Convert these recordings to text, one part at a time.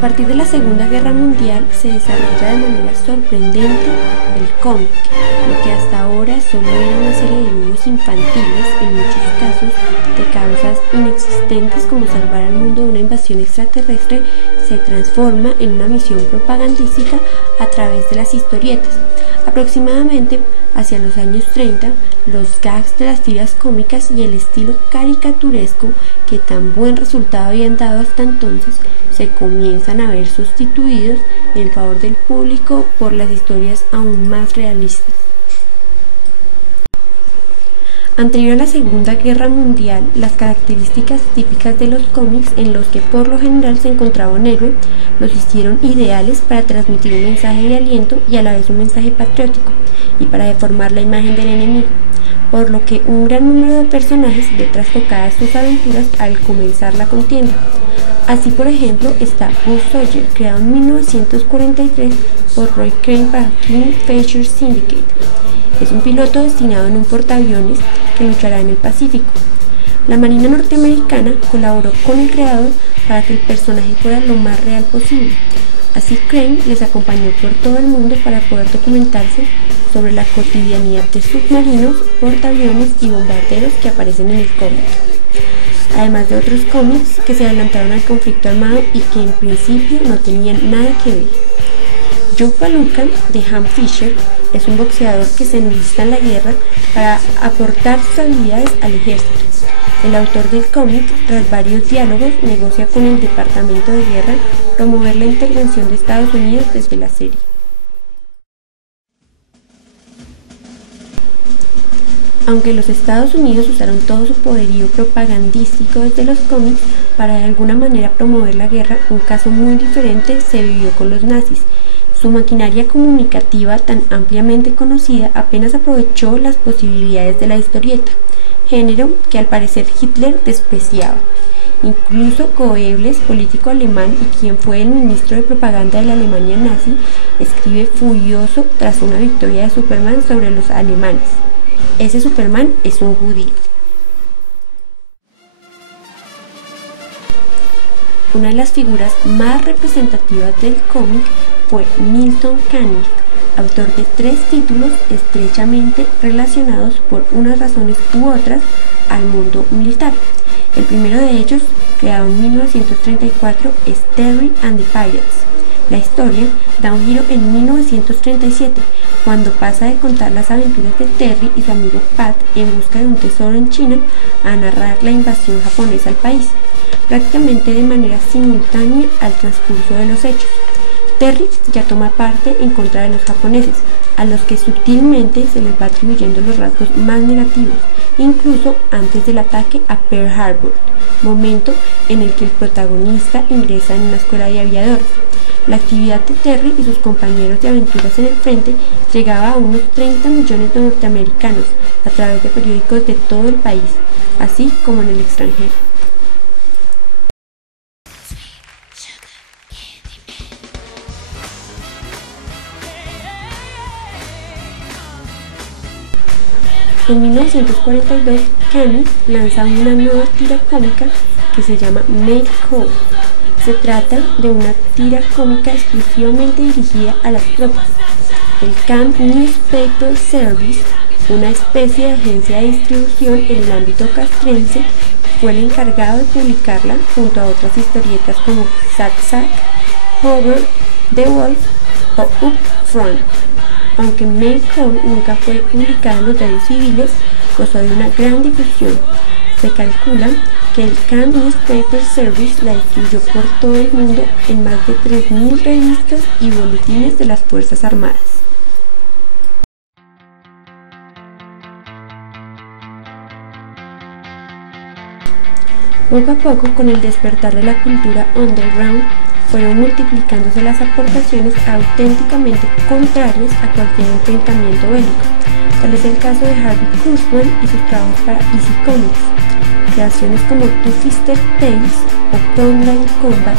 A partir de la Segunda Guerra Mundial se desarrolla de manera sorprendente el cómic, lo que hasta ahora solo era una serie de dibujos infantiles, en muchos casos de causas inexistentes como salvar al mundo de una invasión extraterrestre, se transforma en una misión propagandística a través de las historietas. Aproximadamente hacia los años 30, los gags de las tiras cómicas y el estilo caricaturesco que tan buen resultado habían dado hasta entonces se comienzan a ver sustituidos en favor del público por las historias aún más realistas. Anterior a la Segunda Guerra Mundial, las características típicas de los cómics, en los que por lo general se encontraba un héroe, los hicieron ideales para transmitir un mensaje de aliento y a la vez un mensaje patriótico, y para deformar la imagen del enemigo, por lo que un gran número de personajes ve trastocadas sus aventuras al comenzar la contienda. Así, por ejemplo, está Bull Sawyer, creado en 1943 por Roy Crane para King Feature Syndicate. Es un piloto destinado en un portaaviones que luchará en el Pacífico. La Marina norteamericana colaboró con el creador para que el personaje fuera lo más real posible. Así, Crane les acompañó por todo el mundo para poder documentarse sobre la cotidianidad de submarinos, portaaviones y bombarderos que aparecen en el cómic, además de otros cómics que se adelantaron al conflicto armado y que en principio no tenían nada que ver. Joe Palooka, de Ham Fisher, es un boxeador que se enlista en la guerra para aportar sus habilidades al ejército. El autor del cómic, tras varios diálogos, negocia con el Departamento de Guerra promover la intervención de Estados Unidos desde la serie. Aunque los Estados Unidos usaron todo su poderío propagandístico desde los cómics para de alguna manera promover la guerra, un caso muy diferente se vivió con los nazis. Su maquinaria comunicativa tan ampliamente conocida apenas aprovechó las posibilidades de la historieta, género que al parecer Hitler despreciaba. Incluso Goebbels, político alemán y quien fue el ministro de propaganda de la Alemania nazi, escribe furioso tras una victoria de Superman sobre los alemanes: ese Superman es un judío. Una de las figuras más representativas del cómic fue Milton Caniff, autor de 3 títulos estrechamente relacionados por unas razones u otras al mundo militar. El primero de ellos, creado en 1934, es Terry and the Pirates. La historia da un giro en 1937, cuando pasa de contar las aventuras de Terry y su amigo Pat en busca de un tesoro en China a narrar la invasión japonesa al país, prácticamente de manera simultánea al transcurso de los hechos. Terry ya toma parte en contra de los japoneses, a los que sutilmente se les va atribuyendo los rasgos más negativos, incluso antes del ataque a Pearl Harbor, momento en el que el protagonista ingresa en una escuela de aviadores. La actividad de Terry y sus compañeros de aventuras en el frente llegaba a unos 30 millones de norteamericanos a través de periódicos de todo el país, así como en el extranjero. En 1942, Caniff lanza una nueva tira cómica que se llama Mail Call. Se trata de una tira cómica exclusivamente dirigida a las tropas. El Camp Newspaper Service, una especie de agencia de distribución en el ámbito castrense, fue el encargado de publicarla junto a otras historietas como Zack Zack, Hover, The Wolf o Up Front. Aunque Mail Call nunca fue publicada en los diarios civiles, gozó de una gran difusión. Se calcula que el Camp Newspaper Service la distribuyó por todo el mundo en más de 3.000 revistas y boletines de las Fuerzas Armadas. Poco a poco, con el despertar de la cultura underground, fueron multiplicándose las aportaciones auténticamente contrarias a cualquier enfrentamiento bélico. Tal es el caso de Harvey Kurtzman y sus trabajos para EC Comics. Creaciones como Two Fisted Tales o Frontline Combat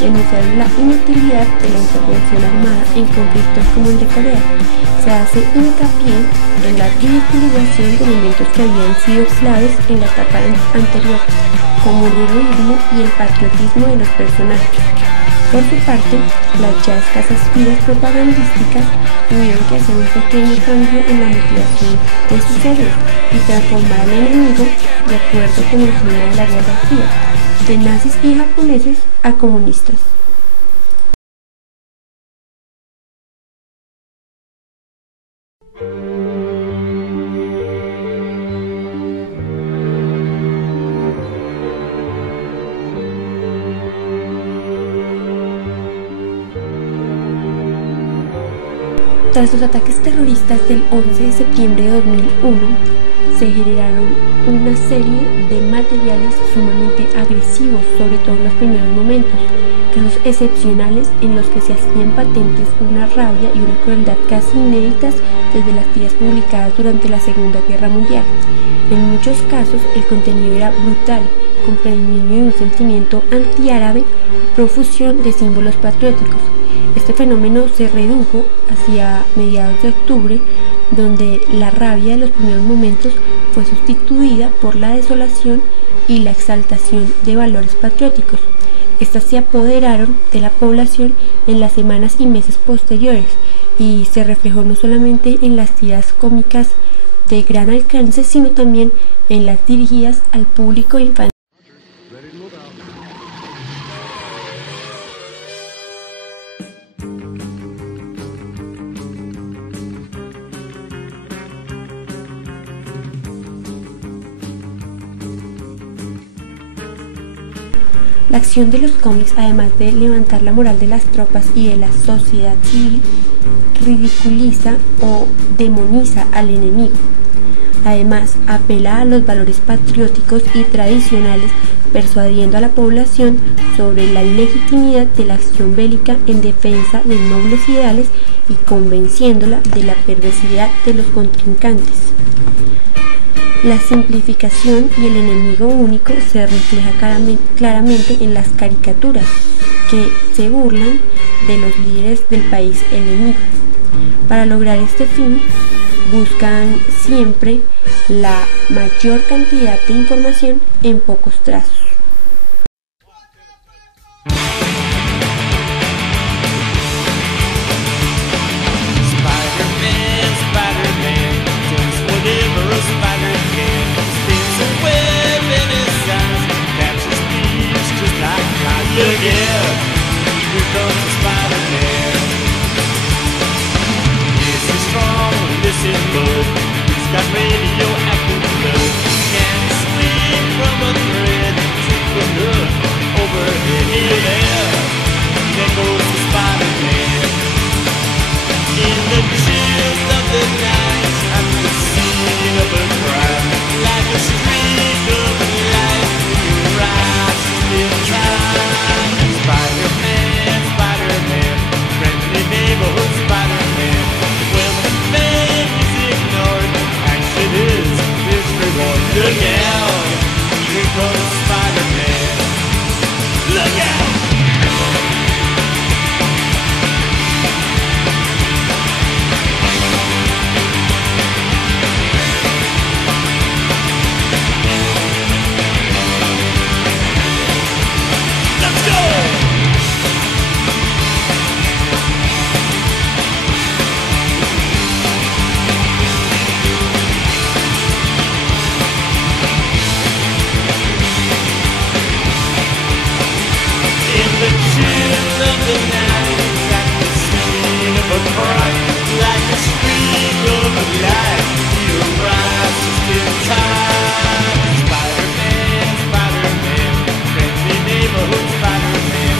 denunciaron la inutilidad de la intervención armada en conflictos como el de Corea. Se hace hincapié en la ridiculización de elementos que habían sido claves en la etapa anterior, como el heroísmo y el patriotismo de los personajes. Por su parte, las ya escasas tiras propagandísticas tuvieron que hacer un pequeño cambio en la motivación de sus héroes y transformar al enemigo de acuerdo con el clima de la Guerra Fría, de nazis y japoneses a comunistas. Tras los ataques terroristas del 11 de septiembre de 2001, se generaron una serie de materiales sumamente agresivos, sobre todo en los primeros momentos, casos excepcionales en los que se hacían patentes una rabia y una crueldad casi inéditas desde las tiras publicadas durante la Segunda Guerra Mundial. En muchos casos el contenido era brutal, con predominio de un sentimiento antiárabe y profusión de símbolos patrióticos. Este fenómeno se redujo hacia mediados de octubre, donde la rabia de los primeros momentos fue sustituida por la desolación y la exaltación de valores patrióticos. Estas se apoderaron de la población en las semanas y meses posteriores y se reflejó no solamente en las tiras cómicas de gran alcance, sino también en las dirigidas al público infantil. La acción de los cómics, además de levantar la moral de las tropas y de la sociedad civil, ridiculiza o demoniza al enemigo. Además, apela a los valores patrióticos y tradicionales, persuadiendo a la población sobre la legitimidad de la acción bélica en defensa de nobles ideales y convenciéndola de la perversidad de los contrincantes. La simplificación y el enemigo único se refleja claramente en las caricaturas, que se burlan de los líderes del país enemigo. Para lograr este fin, buscan siempre la mayor cantidad de información en pocos trazos. He's got radioactive blood. Can't sleep from a thread. Take a look overhead. Here, there. There goes the Spider-Man. In the chills of the night, at the scene of a crime, like a streak of light in your eyes, in time. Spider-Man, Spider-Man, friendly neighborhood Spider-Man. Well, the man is ignored. Action is his reward. Look out! Here comes Spider-Man. Look out! Let's go! In the chill of the night, at the scene of a crime, like a streak of light, he arrives just in time. Spider-Man, Spider-Man, friendly neighborhood Spider-Man.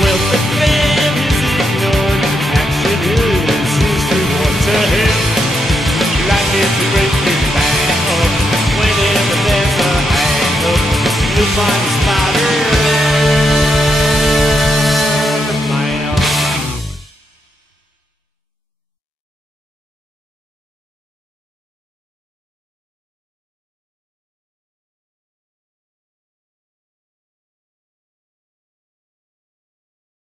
Well, the man is ignored. Action is his reward to him. Like it's a great big bang up. Whenever there's a hang up, you'll find